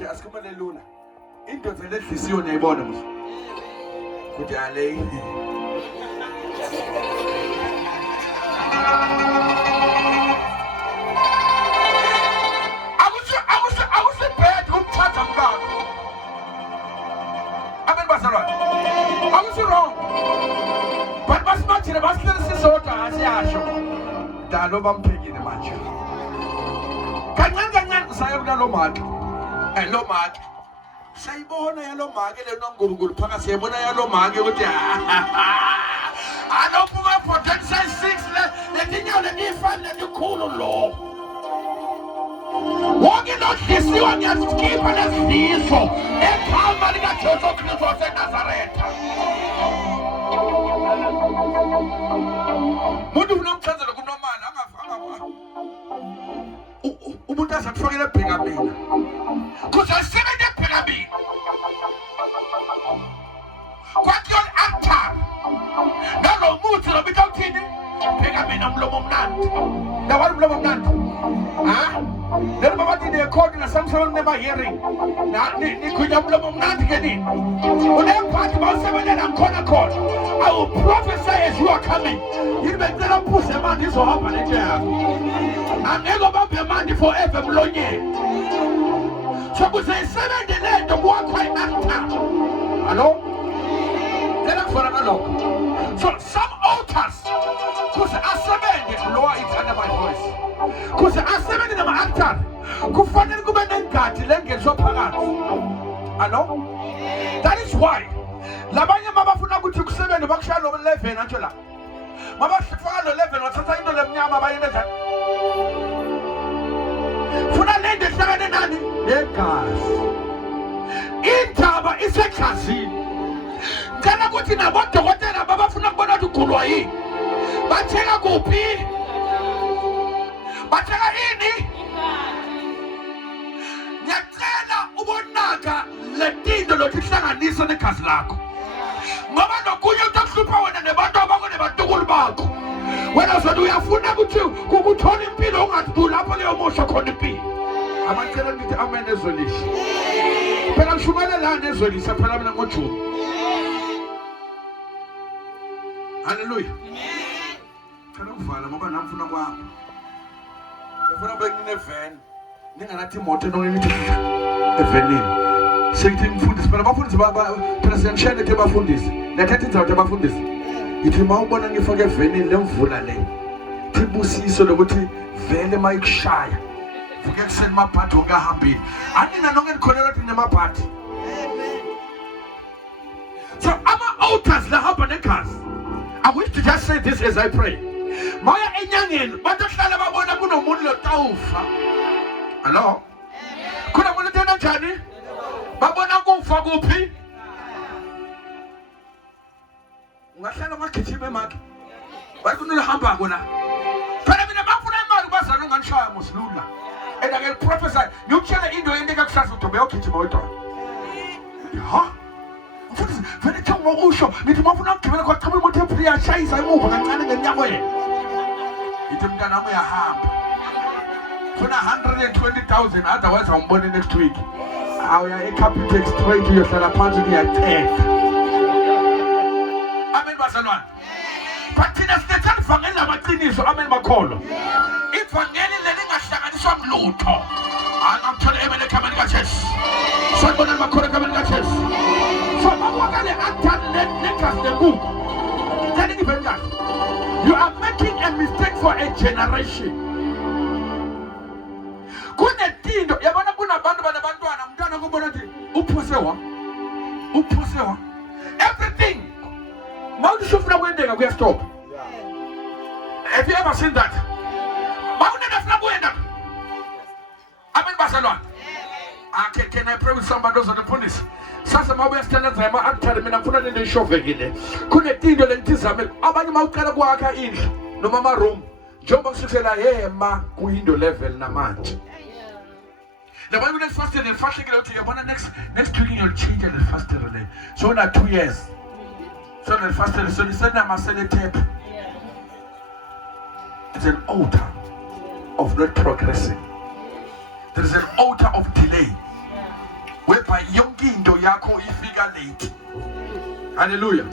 Okay, asikumele lula. Indoda lehlisiyo niyayibona mos. Kuthi ale. Akusi bad ukuthatha mkakho. Amen bazalwane. Akusi wrong. But basimathile basihlele sisodwa asiyasho. Dalo bamphekile manje. Kancane kusayona lo maki. Lo maki. Sayibona yalo maki le nonguruguru phaka siyabona yalo maki ukuthi alophuka potential 6 le tinyole nifane likhulu lo. Wonke lo hlisiwa ngiyasikipha lezifiso ekhamba lika Jesu Kristu waseNazaretha. Muntu unomchazelo kunomana angava. Umuntu azakufakela ebheka mina. Kuze asebenze ebheka mina. Kwathi yon actor. Nalo muthi lo bitha uthini? Bheka mina mlomo omnandi. Ndawali mlomo omnandi. Ha? Lelo babathi nekhodi nasamsoni never hearing. Nikhunya mlomo omnandi ke nini? Unemphathi bawusebenza khona. I will prophesy as you are coming. Yibecela uphuse manje izohamba lento yakho. Angeke babhe manje forever emlonyeni. So kuze isebenze lento kwakho actor. Hello? Lena kufana nalokho. So some altars kuze asebenze lower it under my voice. Kuze asebenze nama-actor kufanele kube nengadi lengeniswa phakathi. Hello? That is why labanye mabafuna ukuthi kusebenze bakushaya lo 11 antsho la. Mabafika lo 11 wathatha into lemnyama bayena njani? Funa lento ehlangane nani? Negazi. Indaba isegazini. Ngicela ukuthi nabodokotela babafuna kubona ukuthi ugulwa yini. Batheka kuphi? Batheka ini? Ngiyacela ubonaka letinto lokuhlanganisa negazi lakho. Ngoba nokunye utakuhlupha wena nebantu abakho nebantukulu bakho. Wena uzothi uyafuna ukuthi ukuthola impilo ungathi lapho leyo mosha khona impilo. Abacela ngithi amen ezolishi. Phela ngishumele la nezolisa phela mina ngoJuni. Hallelujah. Phela uvala ngoba namfuna kwakho. Ngifuna bekune van. Ninganathi imoto nongenithi evenini. Sekithi mfundisi phela abafundisi phela siyanishaya ethi abafundisi. Nathatha indzawo abafundisi. Yithi mawubona ngifake evenini lemvula le. Thibusiso lokuthi vele mayikushaya. Vuke kuseni mabhadi ongahambile. Anina nonke nikholelwa ukuthi nemabhadi. So ama-altars lahamba negazi. I wish to just say this as I pray. Maya enyangeni batohlala babona kunomuntu lotawufa. Hello? Kuna muntu tena njani? Babona kufa kuphi? Ungahlala magijima emaki. Bayifuna uhamba kona. Phela mina bafuna imali bazana unganishaya musilula. And I can prophesy. Ngiyokutshela into endeka kusasa uthi uyogijima wedwa. Ha? Mfundisi, vele thengwa usho, nithi mafuna ukugibela kwachama imoto ephriya shayisa emuva kancane ngenyako yena. Yithi mntana wami uyahamba. Funa 120,000 otherwise awumbone next week. Awuya eCapitec straight uyohlala phansi uyathetha. Amen bazalwane. But thina sinethanda ivangeli lamaqiniso, amen bakholo. Ivangeli lelingahlanganiswa mlutho. Angakuthola emele ekameni kaJesu. Sanibona bakholo ekameni kaJesu. So mawakale actor negazi lebuku. Tell me very well. You are making a mistake for a generation. Kunetindo yabona kunabantu banabantwana umntwana kubona ukuthi uphusewa. Everything. Mawuthi ufuna kwendeka kuyastop. Have you ever seen that? Mawunefuna kwenda. Amen bazalwane. Can I pray with somebody who's on the police? Sasa mabuya standards ama actor mina ngifuna lento ishovekile. Kunetindo lentizamela abanye mawuqala kwakha indlu noma ama room. Njengoba kusukela yema kuyindo level namanje. Labanye une fasted and fasting ukuthi yabona next week you'll change the fast relay. So na 2 years. So the fasted so the na masele tape. It's an altar of not progressing. There is an altar of delay. accelerate. Hallelujah.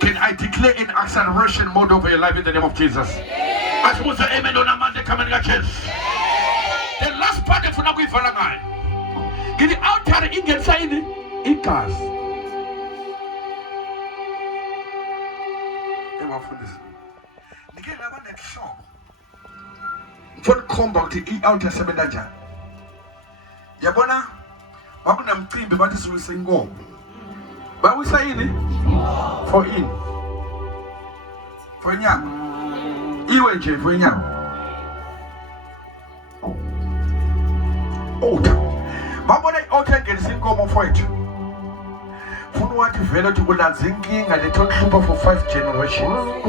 Can I declare an acceleration mode over your life in the name of Jesus? As was the amen on a Monday coming at church. The last part of Funabi Falangai. Get the outer Indian side in cars. For combat to eat out a semedaja. Yabona, Babunam 3 but is with go. But we say it for in. For young. Iwenje for young. Outer. Babona outer gets in common for it. For what you fell to go and thinking and they told super for 5 generations.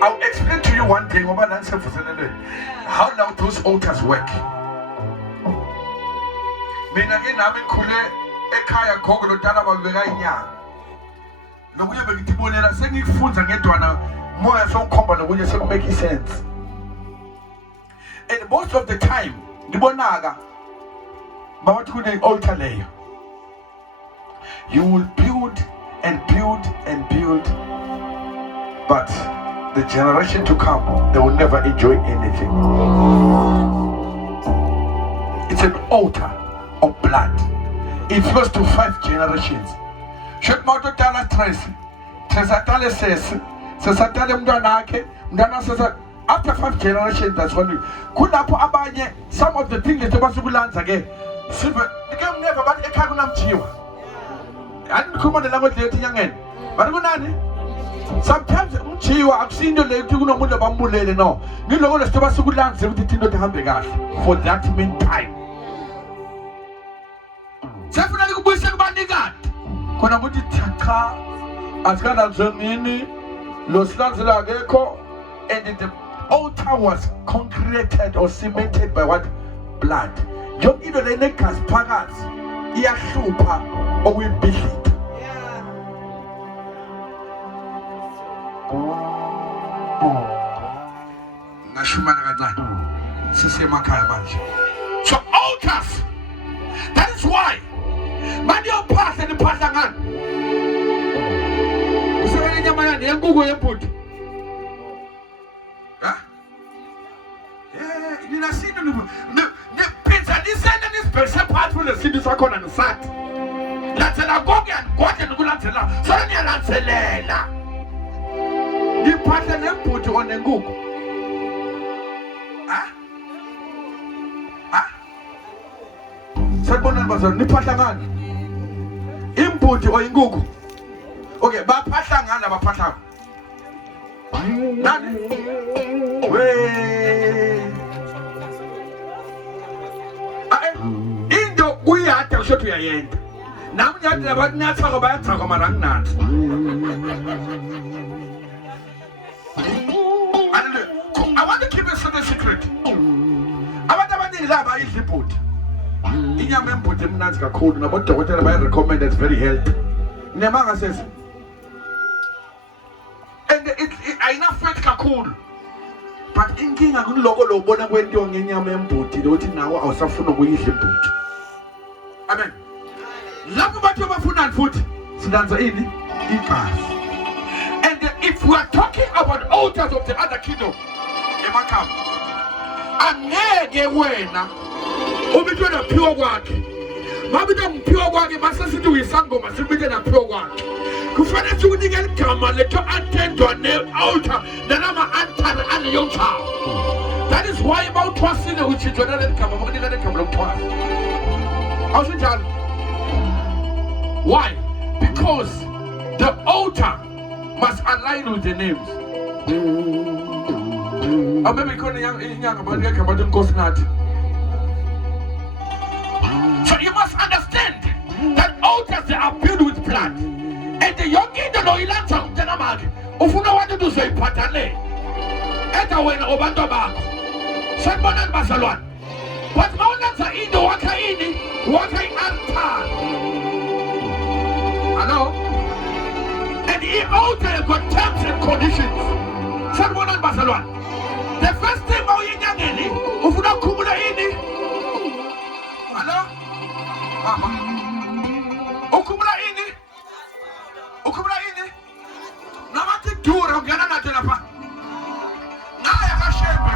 I'll explain to you one thing about answer for how now those altars work. Mean again, I'm in Kule, Ekaya Kogro Tanaba Vegaya. No, we have a Tibonera sending foods and get to an more some company when you make sense. And most of the time, the Bonaga, but what could they alter layer? You will build and build and build, but the generation to come, they will never enjoy anything. It's an altar of blood. It flows to 5 generations. Shut Moto Tala Tracy. Tesatale says, Sesatale Mdanake, Mdana says, after 5 generations, that's when you could not put Abanye some of the things that the possible lands again. Silver, the game never but a Kagunam Chiwa. I didn't come on the language later, young end. But sometimes I've seen the lady who know about Bambule. No, you know, the Stabasugu lands everything to Hamburg for that meantime. Definitely, we say Bandigat. Konamuti Taka, Asgana Zamini, Los Lanzalageko, and the altar was concreted or cemented by what? Blood. Young either the Nekas, Pagas, Yashupa, or we beat it. So altars. That is why Manuel pass and the Pasangan. So when you man and Google input. Yeah, you know, see the pins and this and this person part will see this one and sat. That's an agoge and got and Gulantella. So you're not Selena. You pass an input on the Google. Nipatangan input or in Google. Okay, but Patangan about Patan. Indo we are to show to your end. Now we are about natural about Tagamarang. I want to keep a certain secret. I want to love is the put. In your men put him not a code and about whatever I recommend that's very healthy. Nemanga says, and I not felt cool. But in King, I'm logo bona when you're in your men put it now or something away is the put. Amen. Love about your foot and foot. So that's the in pass. And if we are talking about altars of the other kingdom, Emakam, and Negewena. Obito na pure work. Mabito pure work masasi tu isango masibite na pure work. Kufanya chudi gani kama leto attend to ne altar na nama antar ani yoncha. That is why about trusting the which is not kama mabudi na kama lomtwa. Ausujal. Why? Because the altar must align with the names. I maybe koni yang about the kama don't cost not. So you must understand that altars they are built with blood. And the young in the Loilanta of Janamag, if you know what to do, say Patale. Eta when Obando Bag, Sanbon and Basalwan. But Mountains are in the Wakaini, Wakai Anta. Hello? And the altar got terms and conditions. Sanbon and Basalwan. The first thing about Yangani, if you don't come in. Ukubula ini. Namati dura ungana na tena pa. Ngaya kashembe.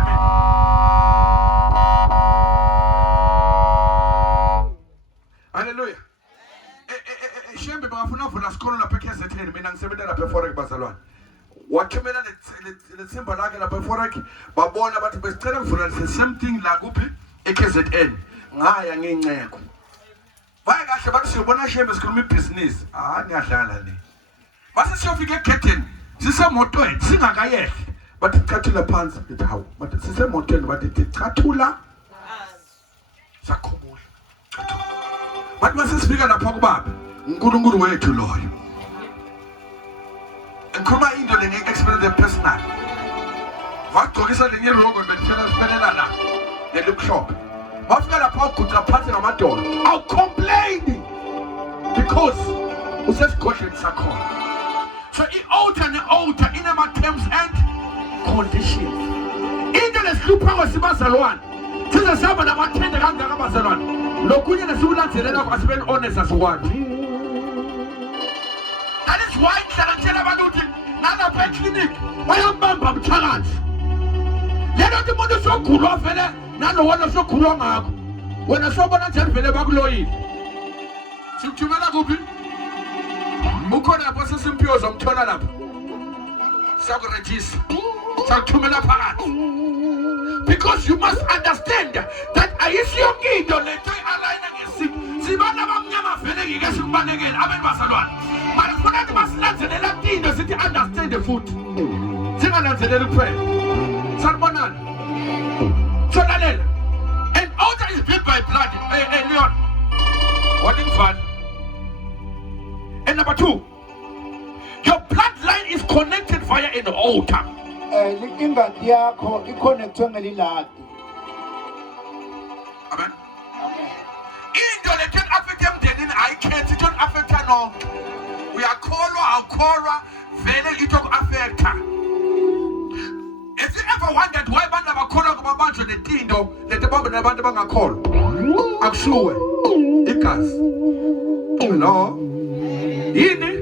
Hallelujah. Shembe bangafuna skolo la peke ZN mina ngisebenza lapha eForex bazalwane. Wathumela le tsimba lakhe lapha eForex babona bathi besicela kuvula the same thing la kuphi eKZN. Ngaya ngenceko. Baye kahle bathi siyobona Shembe sikhuluma ibusiness. Ngiyadlala le. Base siyofika egedeni sisemotweni singakayehle bathi chathula phansi ngithi hawu bathi sisemotweni bathi chathula sakhumula. Bathi mase sifika lapha kubaba uNkulunkulu wethu loyo. Ngikhuluma into le nge-experience personal. Wagqokisa linye logo bethela sipelela la. Lelukuhlophe. Bafika lapha uguqa phansi ngamadolo. I'll complain because usesighodleni sakhona. So i-altar ne-altar inama-terms and conditions. Into lesihlupha kwesibazalwane size sihamba namathende kangaka abazalwane. Lokunye nesikulandzelela kwasibeni honest asikwazi. That is why ngihlala ngitshela abantu ukuthi nalapha eklinikhi bayambamba mthakathi. Lelo nto umuntu sogulwa vele nalowona sogulwa ngakho. Wena sobona njani vele bakuloyile. Sikuthumela kuphi? Ukhona lapho sesimphiwo zomthola lapha. Siyakurejisa. Siyakuthumela phakathi. Because you must understand that ayisiyonke into lento i-aligna ngesiko. Sibana bamnyama vele ngeke sikubalekele abantu bazalwane. Mara kufuna ukuthi basilandzelela into sithi understand futhi. Singalandzeleli kuphela. Sanibonani? Sondalela. An altar is built by blood. Hey, Leon. What in fun? And number 2, your bloodline is connected via an altar. Amen. We are called very little affect. If you ever wondered why Banda call up a bunch of the Tindo, let the Baba Banga call. I'm sure. Ikas. No. Ini.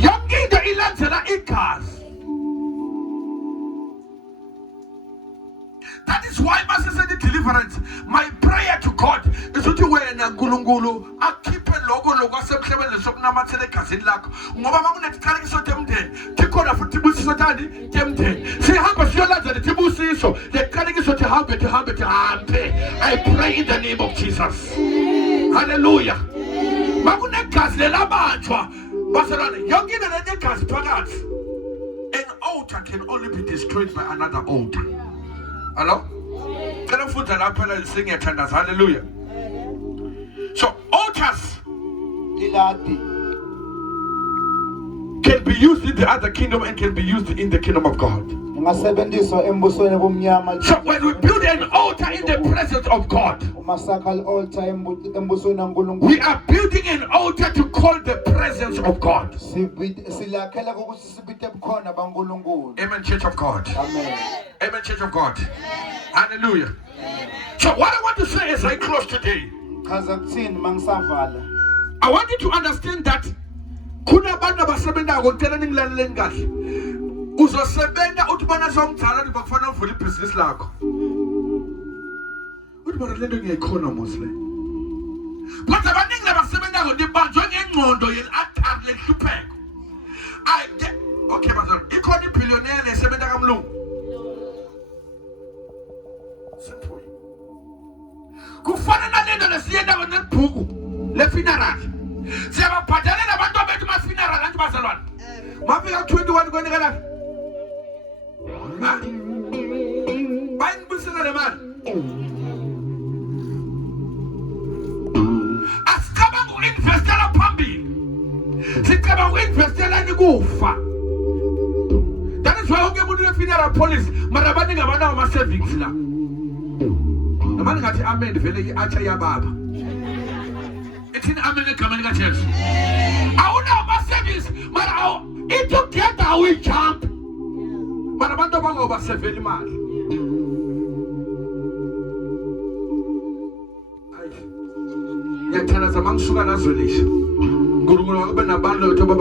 Young the Ilansana Ikas. That is why Master said the deliverance. My prayer to God is that you wear na gulungulu. I keep a logo sem clever the sop nama tele kasin lak. Ngoba mamunet carrying so tempted. Tikona for tibusi so daddy tempted. Say how much you like the tibusi so the carrying so to have it. I pray in the name of Jesus. Hallelujah. Mamunet kas le labanchwa. Barcelona, young in the kas pagat. An altar can only be destroyed by another altar. Hello? Can I put an apple and sing attendance? Hallelujah. So altars can be used in the other kingdom and can be used in the kingdom of God. So when we build an altar in the presence of God, we are building an altar to call the presence of God. Amen, Church of God. Amen. Amen, Church of God. Hallelujah. So what I want to say as I close today, I want you to understand that kuna bana basebenda ngotela ninglalele ngahle uzosebenda uthi bona somthala ngibafana uvula ibusiness lakho uthi bona lento ngiyayikhona mosle kodwa abaningi labasebenda ngodibanjwe ngengcondo yel-attack lehlupheko okay bazalwane ikhona ibillionaire lesebenza kamlungu kufana nalento lesiyenda ngebhuku le-funeral siyababhadalela abantu abethu ma-funeral anti bazalwane mafika ku-21 kwenikela bayinibuyisela le mali asicabanga uku-investela phambili sicabanga uku-investelani kufa. That is why wonke umuntu le-funeral police mara abaningi abanawo ama-savings la namani ngathi amen vele i-atsha yababa ethini amen egameni kaJesu awunawo ama-savings mara itogeda awuyijump mara abantu abangawubasevela imali nyatana za mangsuka nazwelisha nguruguru wakabena bando yotoba